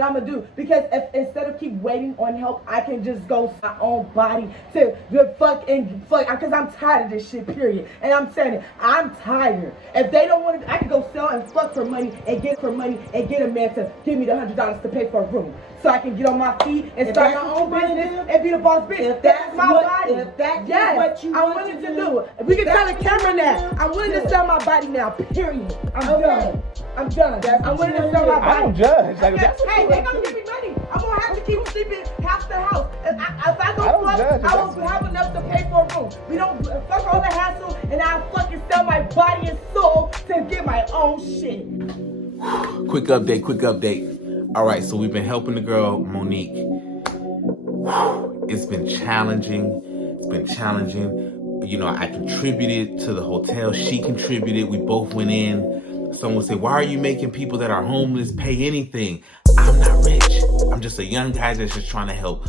what I'm gonna do. Because if instead of keep waiting on help, I can just go my own body to fuck, because I'm tired of this shit, period. And I'm saying it, I'm tired. If they don't want to, I can go sell and fuck for money and get a man to give me the $100 to pay for a room. So I can get on my feet and start my own business and be the boss bitch. If that's my body. If that's what you I'm willing to do. We can tell the camera now. I'm willing to sell my body now, period. I'm done. I'm willing to sell my body. I don't judge. Like, hey, they gonna give me money. I'm gonna have to keep sleeping half the house. If I go fuck, I won't have enough to pay for a room. We don't fuck all the hassle, and I'll fucking sell my body and soul to get my own shit. Quick update. All right, so we've been helping the girl, Monique. It's been challenging. You know, I contributed to the hotel. She contributed. We both went in. Someone said, why are you making people that are homeless pay anything? I'm not rich. I'm just a young guy that's just trying to help.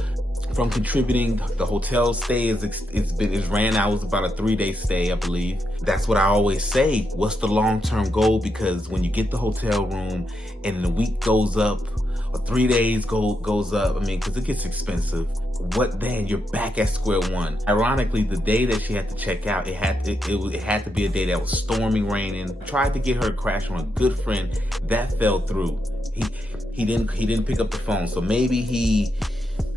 From contributing, the hotel stay is ran out. It was about a 3-day stay, I believe. That's what I always say. What's the long-term goal? Because when you get the hotel room and the week goes up, or 3 days goes up, I mean, because it gets expensive. Then you're back at square one. Ironically, the day that she had to check out, it had to be a day that was storming, raining. Tried to get her to crash on a good friend. That fell through. He didn't pick up the phone. So maybe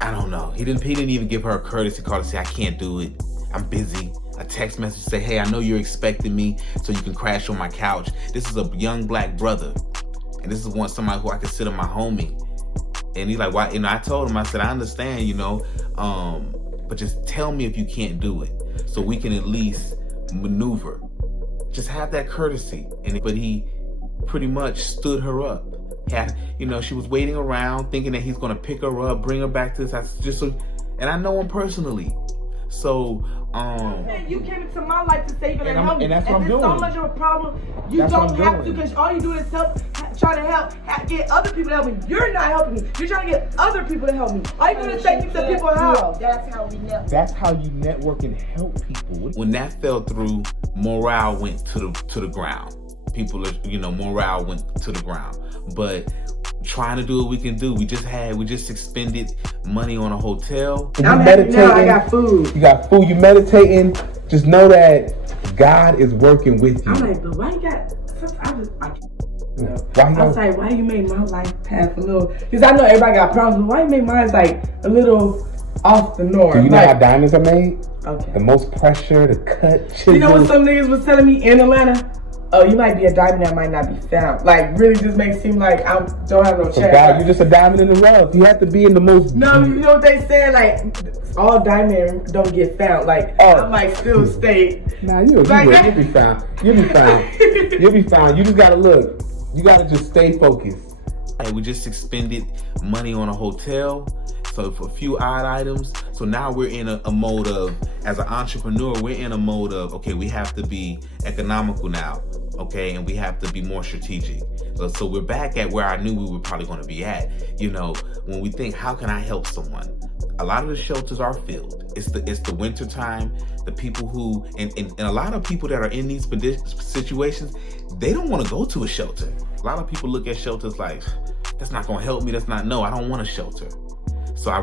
I don't know. He didn't even give her a courtesy call to say, I can't do it. I'm busy. A text message say, hey, I know you're expecting me, so you can crash on my couch. This is a young black brother. And this is somebody who I consider my homie. And he's like, why? You know, I told him, I said, I understand, you know, but just tell me if you can't do it so we can at least maneuver. Just have that courtesy. But he pretty much stood her up. You know, she was waiting around thinking that he's going to pick her up, bring her back to his house. And I know him personally. So, you came into my life to save it and help me. And that's what I'm doing. If it's so much of a problem, you don't have to, because all you do is try to get other people to help me. You're not helping me. You're trying to get other people to help me. All you do is take me to people's house. That's how we network. That's how you network and help people. When that fell through, morale went to the ground. Morale went to the ground. But trying to do what we can do. We just expended money on a hotel. I'm meditating. Now I got food. You got food. You meditating. Just know that God is working with you. I'm like, but why you got? Why you made my life path a little? Because I know everybody got problems, but why you made mine like a little off the norm? Do you know how diamonds are made? Okay. The most pressure, the cut, chisel. You know what some niggas was telling me in Atlanta? Oh, you might be a diamond that might not be found. Like, really just makes it seem like I don't have no chance. God, you're just a diamond in the rough. You have to be in the most... No, you know what they say? Like, all diamonds don't get found. Like, I might still stay... Nah, you'll be found. You'll be found. You'll be found. You just gotta look. You gotta just stay focused. Hey, we just expended money on a hotel. So for a few odd items. So now we're in a mode of, as an entrepreneur, we're in a mode of, okay, we have to be economical now. Okay, and we have to be more strategic. So we're back at where I knew we were probably going to be at. You know, when we think, how can I help someone? A lot of the shelters are filled. It's the winter time. The people who and a lot of people that are in these situations, they don't want to go to a shelter. A lot of people look at shelters like, that's not going to help me. I don't want a shelter. So I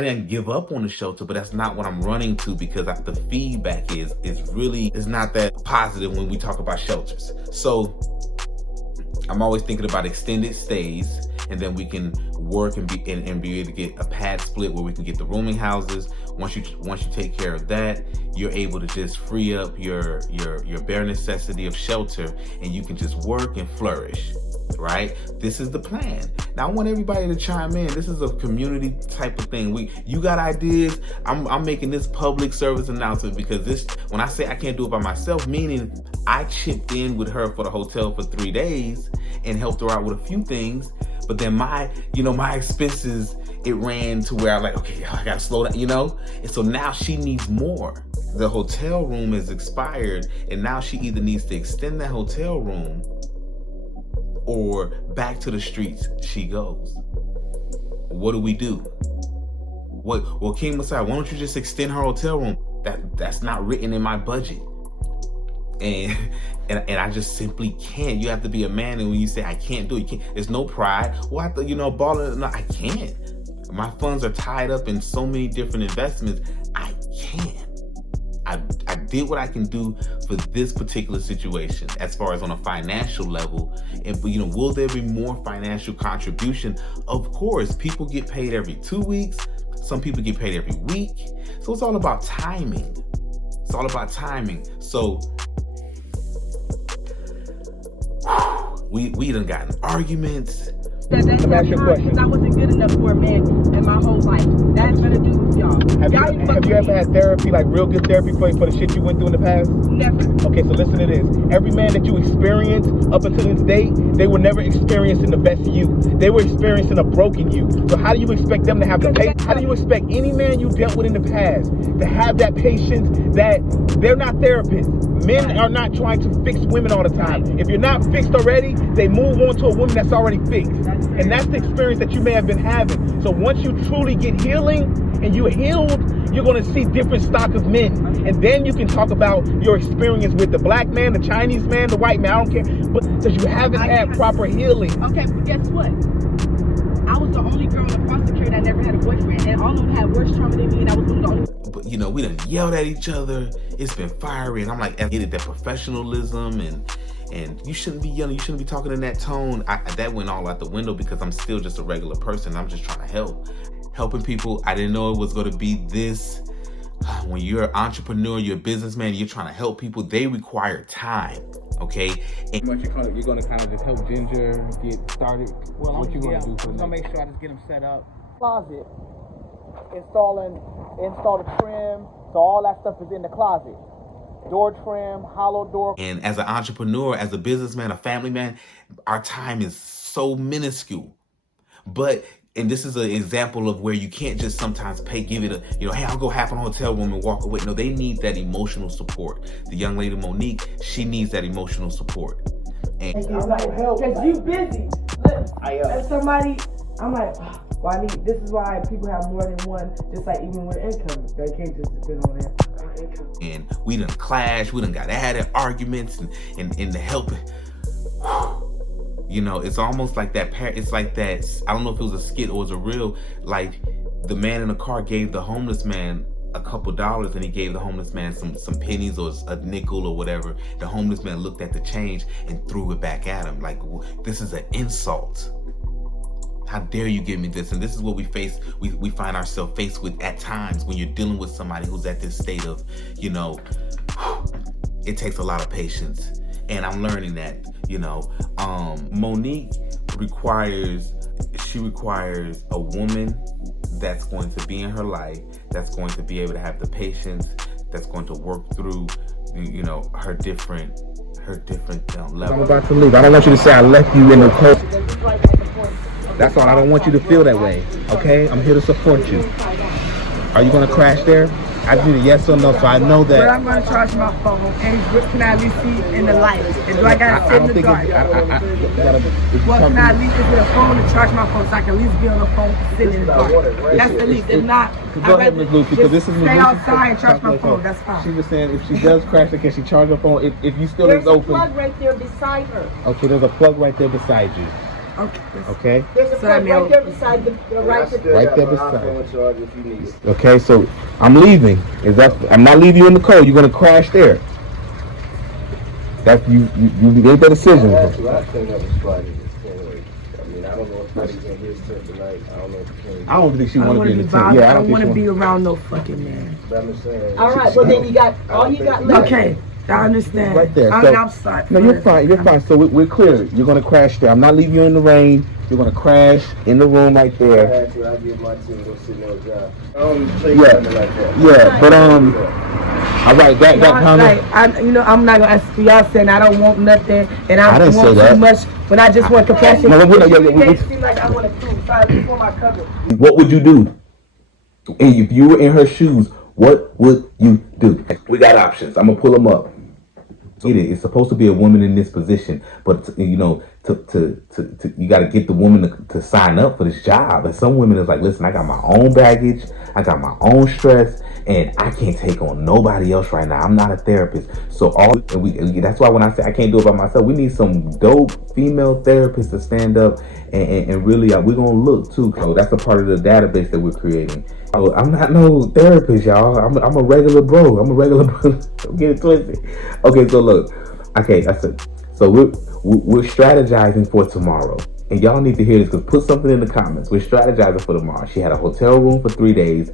didn't give up on the shelter, but that's not what I'm running to, because the feedback is not that positive when we talk about shelters. So I'm always thinking about extended stays, and then we can work and be able to get a pad split where we can get the rooming houses. Once you take care of that, you're able to just free up your bare necessity of shelter, and you can just work and flourish. Right? This is the plan. Now I want everybody to chime in. This is a community type of thing. You got ideas. I'm making this public service announcement, because when I say I can't do it by myself, meaning I chipped in with her for the hotel for 3 days and helped her out with a few things. But then my expenses, it ran to where I'm like, okay, I gotta slow down, And so now she needs more. The hotel room is expired, and now she either needs to extend that hotel room or back to the streets she goes. What do we do? Well, King Messiah, why don't you just extend her hotel room? That's not written in my budget. And and I just simply can't. You have to be a man, and when you say I can't do it, you can't. There's no pride. Well, I thought, balling. No, I can't. My funds are tied up in so many different investments. I can't. I did what I can do for this particular situation as far as on a financial level. And will there be more financial contribution? Of course, people get paid every 2 weeks. Some people get paid every week. So it's all about timing. It's all about timing. So we done gotten arguments. Let me ask you a question. I wasn't good enough for a man in my whole life. That's gonna do with y'all. Have you ever had therapy, like real good therapy for the shit you went through in the past? Never. Okay, so listen to this. Every man that you experienced up until this date, they were never experiencing the best you. They were experiencing a broken you. So how do you expect them to have the patience? How do you expect any man you dealt with in the past to have that patience? That they're not therapists. Men are not trying to fix women all the time. If you're not fixed already, they move on to a woman that's already fixed. And that's the experience that you may have been having. So once you truly get healing and you're healed, you're going to see different stock of men. And then you can talk about your experience with the black man, the Chinese man, the white man. I don't care. But because you haven't had proper healing. Okay, but guess what? I was the only girl in the foster care that never had a boyfriend. And all of them had worse trauma than me. And I was one of the only. But we done yelled at each other. It's been fiery. And I'm like, I get it, that professionalism and you shouldn't be yelling. You shouldn't be talking in that tone. That went all out the window because I'm still just a regular person. I'm just trying to help. Helping people. I didn't know it was going to be this. When you're an entrepreneur, you're a businessman, you're trying to help people, they require time. Okay? And you're going to kind of just help Ginger get started. Well, what you going to do for I'm me? going to make sure I just get him set up. Closet. Install the trim. So all that stuff is in the closet. Door trim, hollow door. And as an entrepreneur, as a businessman, a family man, our time is so minuscule. And this is an example of where you can't just sometimes give it hey, I'll go half on a hotel room and walk away. No, they need that emotional support. The young lady, Monique, she needs that emotional support. And because you busy. Look, as somebody, I'm like, this is why people have more than one, just like even with income. They can't just depend on that. And we done clashed, we done got added arguments and the help. It's almost like that. It's like that. I don't know if it was a skit or it was a real. Like the man in the car gave the homeless man a couple dollars, and he gave the homeless man some pennies or a nickel or whatever. The homeless man looked at the change and threw it back at him. Like, this is an insult. How dare you give me this? And this is what we face. We find ourselves faced with at times when you're dealing with somebody who's at this state of, it takes a lot of patience. And I'm learning that, Monique requires a woman that's going to be in her life, that's going to be able to have the patience, that's going to work through, her different levels. I'm about to leave. I don't want you to say I left you in the cold. That's all. I don't want you to feel that way. Okay? I'm here to support you. Are you going to crash there? I need a yes or no, so I know that. But I'm going to charge my phone, and can I at least see in the light? And do I got to sit in the dark? Well, can I at least get a phone to charge my phone so I can at least be on the phone sitting in the dark? That's the least. If not, I'd rather just stay outside and charge my phone. That's fine. She was saying if she does crash it, can she charge her phone? If you still is open. There's a plug right there beside her. Okay, there's a plug right there beside you. Okay. There's a plug right there beside the right there beside. Okay, so I'm leaving. I'm not leaving you in the cold. You're gonna crash there. That's you made that decision. I think that was funny. I mean, I don't know if Freddie's in his tent tonight. I don't know if I don't think she want to be in the tent. Yeah, I don't want to be around no fucking man. All right, well then you got left. Okay. I understand. Right there. I'm sorry. No, you're fine. You're fine. So we're clear. You're going to crash there. I'm not leaving you in the rain. You're going to crash in the room right there. I give my team go sit there job. I don't take something like that. Yeah, but all right, that comment. I'm not gonna ask for y'all saying I don't want nothing and I didn't want say that. too much, but I just want compassion. No, It seems like I want to prove. So I just want my cover. What would you do? If you were in her shoes, what would you do? We got options. I'm gonna pull them up. It's supposed to be a woman in this position, but you got to get the woman to sign up for this job. And some women is like, listen, I got my own baggage, I got my own stress, and I can't take on nobody else right now. I'm not a therapist. So that's why when I say I can't do it by myself, we need some dope female therapists to stand up and really, we're going to look too. So that's a part of the database that we're creating. Oh, I'm not no therapist, y'all. I'm a regular bro. I'm a regular bro. Don't get it twisted. Okay, so look. Okay, that's it. So we're strategizing for tomorrow. And y'all need to hear this, because put something in the comments. We're strategizing for tomorrow. She had a hotel room for 3 days.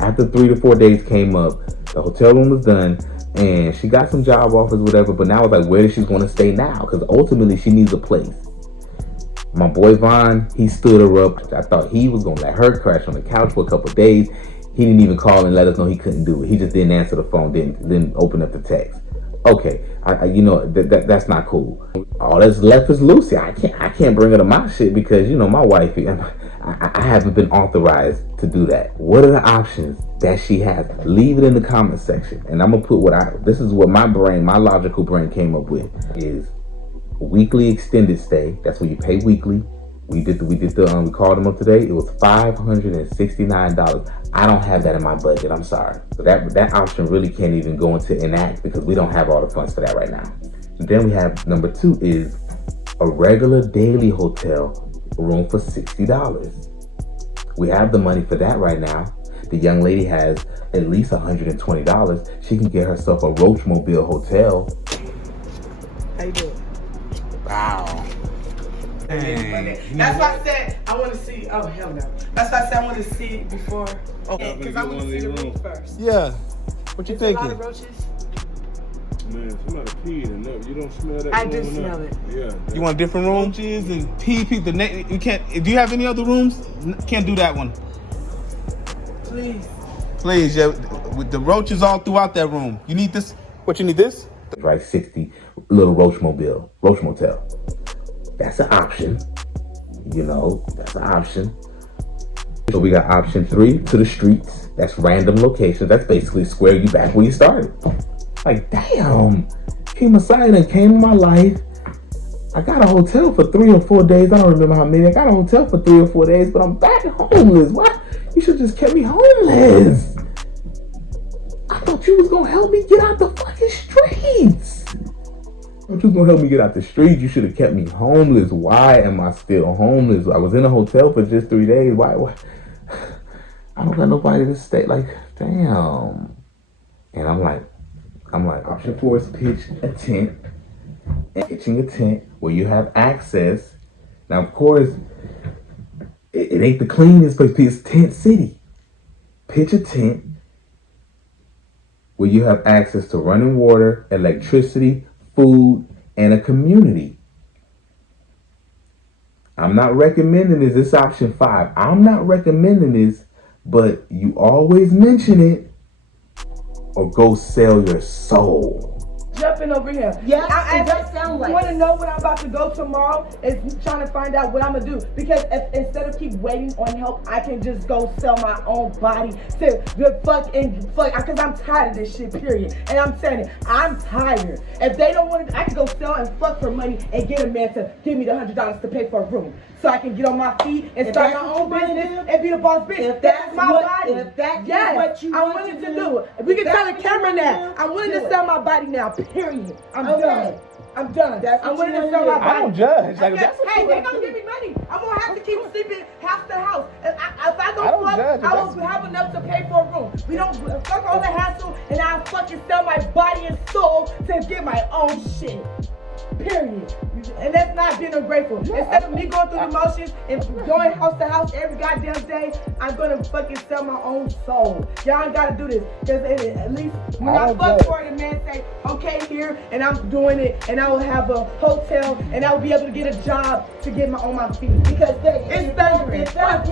After 3 to 4 days came up, the hotel room was done, and she got some job offers, whatever. But now it's like, where is she going to stay now? Because ultimately, she needs a place. My boy Vaughn, he stood her up. I thought he was going to let her crash on the couch for a couple of days. He didn't even call and let us know he couldn't do it. He just didn't answer the phone, didn't open up the text. Okay, that's not cool. All that's left is Lucy. I can't bring her to my shit because, my wife, I haven't been authorized to do that. What are the options that she has? Leave it in the comment section. And I'm going to put this is what my logical brain came up with, is weekly extended stay. That's when you pay weekly. We called them up today. It was $569. I don't have that in my budget. I'm sorry. So that option really can't even go into enact because we don't have all the funds for that right now. And then we have number 2 is a regular daily hotel room for $60. We have the money for that right now. The young lady has at least $120. She can get herself a Roachmobile hotel. How you doing? Wow. Dang. That's why I said I want to see. Oh hell no. That's why I said I want to see it before. Okay. Because I want to see the room first. Yeah. What you thinking? A lot of roaches. Man, somebody peed in there. You don't smell that? I do smell it. Yeah. You want different rooms? And pee. You can't. Do you have any other rooms? Can't do that one. Please, yeah. With the roaches all throughout that room. You need this? What, you need this? Right, 60 little Roach Motel. That's an option. That's an option. So we got option 3, to the streets. That's random locations. That's basically square you back where you started. Like, damn, King Messiah done came in my life. I got a hotel for 3 or 4 days. I don't remember how many. I got a hotel for 3 or 4 days, but I'm back homeless. What? You should just kept me homeless. I thought you was gonna help me get out the fucking streets. If you was gonna help me get out the streets, you should have kept me homeless. Why am I still homeless? I was in a hotel for just 3 days. Why? I don't got nobody to stay. Like, damn. And I'm like, option 4 is pitching a tent where you have access. Now, of course, it ain't the cleanest place. It's Tent City. Pitch a tent where you have access to running water, electricity, food, and a community. I'm not recommending this. This is option 5. I'm not recommending this, but you always mention it or go sell your soul. Jumping over here. Yeah, it does sound like. You want to know what I'm about to go tomorrow? Is trying to find out what I'm gonna do. Because instead of keep waiting on help, I can just go sell my own body to the fuck. Because I'm tired of this shit. Period. And I'm saying it. I'm tired. If they don't want to, I can go sell and fuck for money and get a man to give me the $100 to pay for a room, so I can get on my feet and start my own business and be the boss bitch. If that's my body. If that's yes, what you I'm want willing to to do, do it. We can tell the camera now. I'm willing to sell my body now. Period. I'm done. I'm done. I'm willing to sell my body. I don't judge. Like, hey, they gonna give me money. I'm gonna have to keep sleeping house to house. If I don't fuck, judge. I won't have enough to pay for a room. We don't fuck all the hassle, and I'll fucking sell my body and soul to get my own shit. Period. And that's not being ungrateful. Instead of me going through the motions and going house to house every goddamn day, I'm gonna fucking sell my own soul. Y'all ain't gotta do this. Because at least when I fuck for it, the man say, okay, here, and I'm doing it, and I will have a hotel, and I will be able to get a job to get on my feet. Because it's better. If that's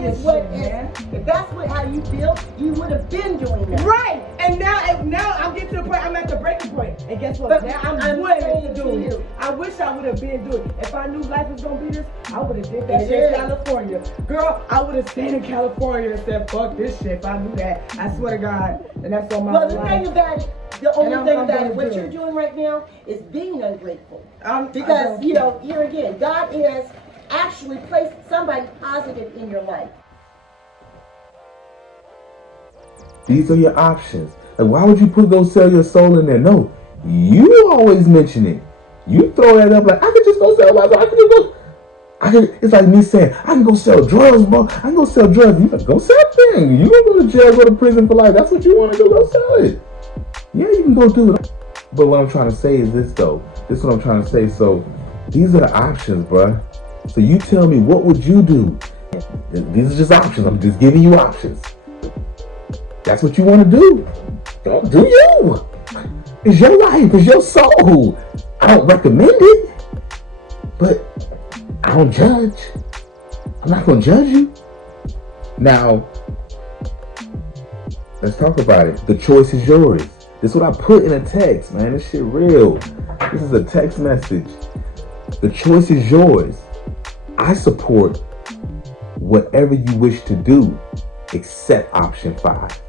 how you feel, you would have been doing that. Right. And now I'm getting to the point, I'm at the breaking point. And guess what? Now I'm willing to do it. I wish I would have been doing it. If I knew life was gonna be this, I would have did that shit in California. Girl, I would have stayed in California and said, fuck this shit if I knew that. I swear to God. And that's on my life. Well, the thing about it, the only thing about it, what you're doing right now is being ungrateful. Because, here again, God has actually placed somebody positive in your life. These are your options. Like, why would you go sell your soul in there? No, you always mention it. You throw that up like, I could just go sell my soul. I could just go. It's like me saying, I can go sell drugs, bro. I can go sell drugs. You can go sell things. You don't go to jail, go to prison for life. That's what you want to do. Go sell it. Yeah, you can go do it. But what I'm trying to say is this, though. This is what I'm trying to say. So these are the options, bro. So you tell me, what would you do? These are just options. I'm just giving you options. That's what you want to do. Don't do you. It's your life. It's your soul. I don't recommend it, but I don't judge. I'm not going to judge you. Now, let's talk about it. The choice is yours. This is what I put in a text, man. This shit real. This is a text message. The choice is yours. I support whatever you wish to do, except option 5.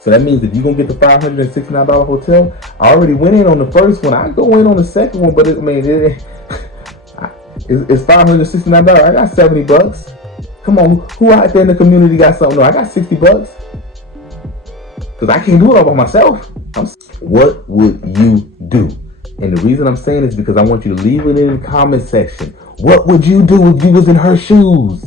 So that means if you're going to get the $569 hotel, I already went in on the first one. I go in on the second one, but it's $569. I got $70. Come on, who out there in the community got something? No, I got $60. Because I can't do it all by myself. What would you do? And the reason I'm saying this is because I want you to leave it in the comment section. What would you do if you was in her shoes?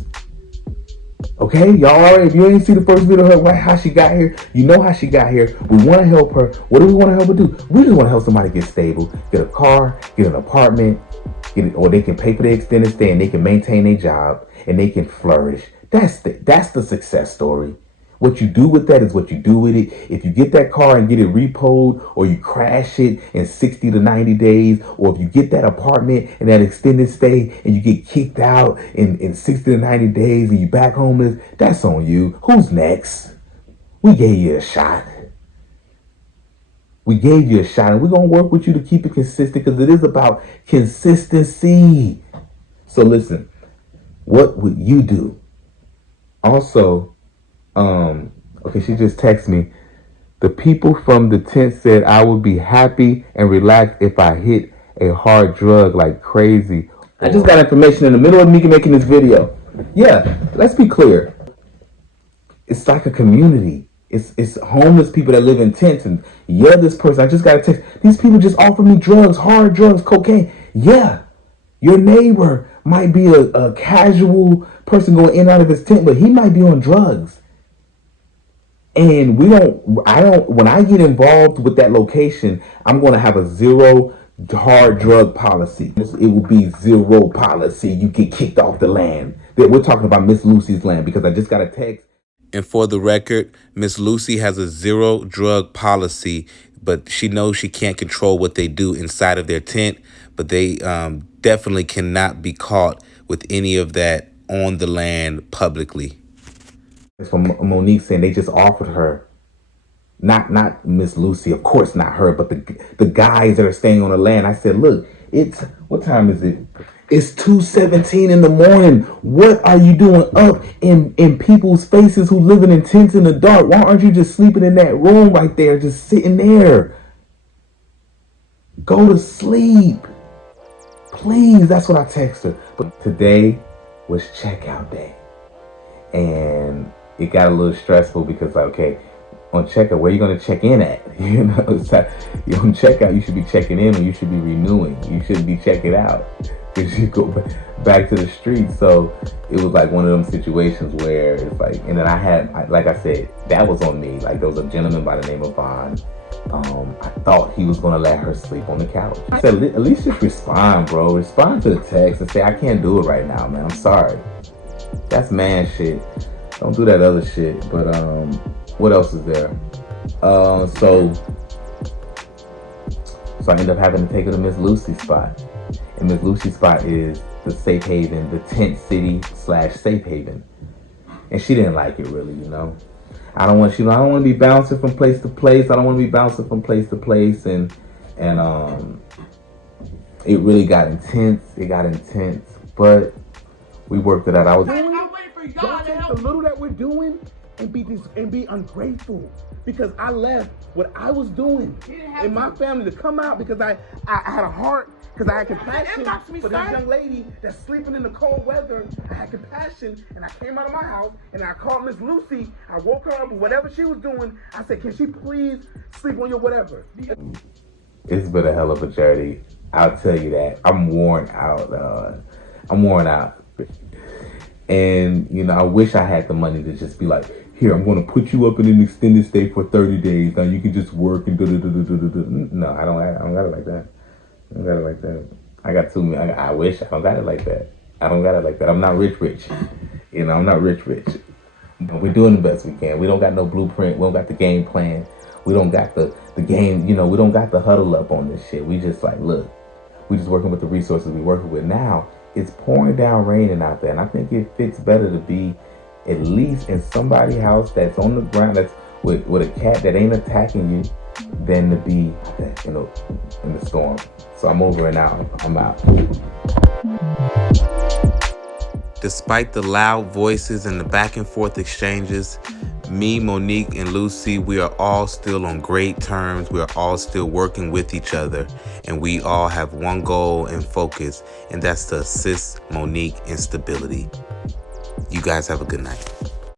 Okay, y'all, if you ain't see the first video of her, how she got here, you know how she got here. We want to help her. What do we want to help her do? We just want to help somebody get stable, get a car, get an apartment, or they can pay for their extended stay and they can maintain their job and they can flourish. That's the success story. What you do with that is what you do with it. If you get that car and get it repoed, or you crash it in 60 to 90 days, or if you get that apartment and that extended stay and you get kicked out in 60 to 90 days and you back homeless, that's on you. Who's next? We gave you a shot. We gave you a shot, and we're going to work with you to keep it consistent, because it is about consistency. So listen, what would you do? Also, okay, she just texted me. The people from the tent said I would be happy and relaxed if I hit a hard drug like crazy. I just got information in the middle of me making this video. Yeah, let's be clear. It's like a community. It's homeless people that live in tents, and yeah, this person, I just got a text. These people just offered me drugs, hard drugs, cocaine. Yeah, your neighbor might be a casual person going in and out of his tent, but he might be on drugs. And when I get involved with that location, I'm going to have a zero hard drug policy. It will be zero policy. You get kicked off the land. We're talking about Miss Lucy's land, because I just got a text. And for the record, Miss Lucy has a zero drug policy, but she knows she can't control what they do inside of their tent. But they definitely cannot be caught with any of that on the land publicly. It's from Monique saying they just offered her, not Miss Lucy, of course not her, but the guys that are staying on the land. I said, look, what time is it? It's 2:17 in the morning. What are you doing up in people's faces who living in tents in the dark? Why aren't you just sleeping in that room right there, just sitting there? Go to sleep. Please, that's what I text her. But today was checkout day. And it got a little stressful because, like, okay, on checkout, where are you going to check in at? You know, it's like, you're on checkout, you should be checking in, or you should be renewing. You shouldn't be checking out, because you go back to the street. So it was like one of them situations where it's like, and then I had, like I said, that was on me. Like, there was a gentleman by the name of Vaughn. I thought he was going to let her sleep on the couch. I said, at least just respond, bro. Respond to the text and say, I can't do it right now, man. I'm sorry. That's man shit. Don't do that other shit. But what else is there? So I ended up having to take her to Miss Lucy's spot. And Miss Lucy's spot is the safe haven, the tent city / safe haven. And she didn't like it really, you know. I don't want to be bouncing from place to place. I don't want to be bouncing from place to place. And it really got intense. It got intense. But we worked it out. I'm waiting for y'all to help. The little that we're doing, and be ungrateful because I left what I was doing in my family to come out because I had a heart, because I had compassion for this young lady that's sleeping in the cold weather. I had compassion, and I came out of my house, and I called Miss Lucy. I woke her up, and whatever she was doing, I said, can she please sleep on your whatever? It's been a hell of a journey. I'll tell you that. I'm worn out. I'm worn out. And, you know, I wish I had the money to just be like, here, I'm going to put you up in an extended stay for 30 days. Now you can just work and No, I don't got it like that. I don't got it like that. I got too many. I wish I don't got it like that. I don't got it like that. I'm not rich. You know, I'm not rich. You know, we're doing the best we can. We don't got no blueprint. We don't got the game plan. We don't got the game, you know, we don't got the huddle up on this shit. We just like, look, we just working with the resources we working with. Now, it's pouring down raining out there. And I think it fits better to be at least in somebody's house that's on the ground, that's with a cat that ain't attacking you, than to be, you know, in the storm. So I'm over and out. I'm out. Despite the loud voices and the back and forth exchanges, me, Monique, and Lucy, we are all still on great terms. We are all still working with each other. And we all have one goal and focus, and that's to assist Monique in stability. You guys have a good night.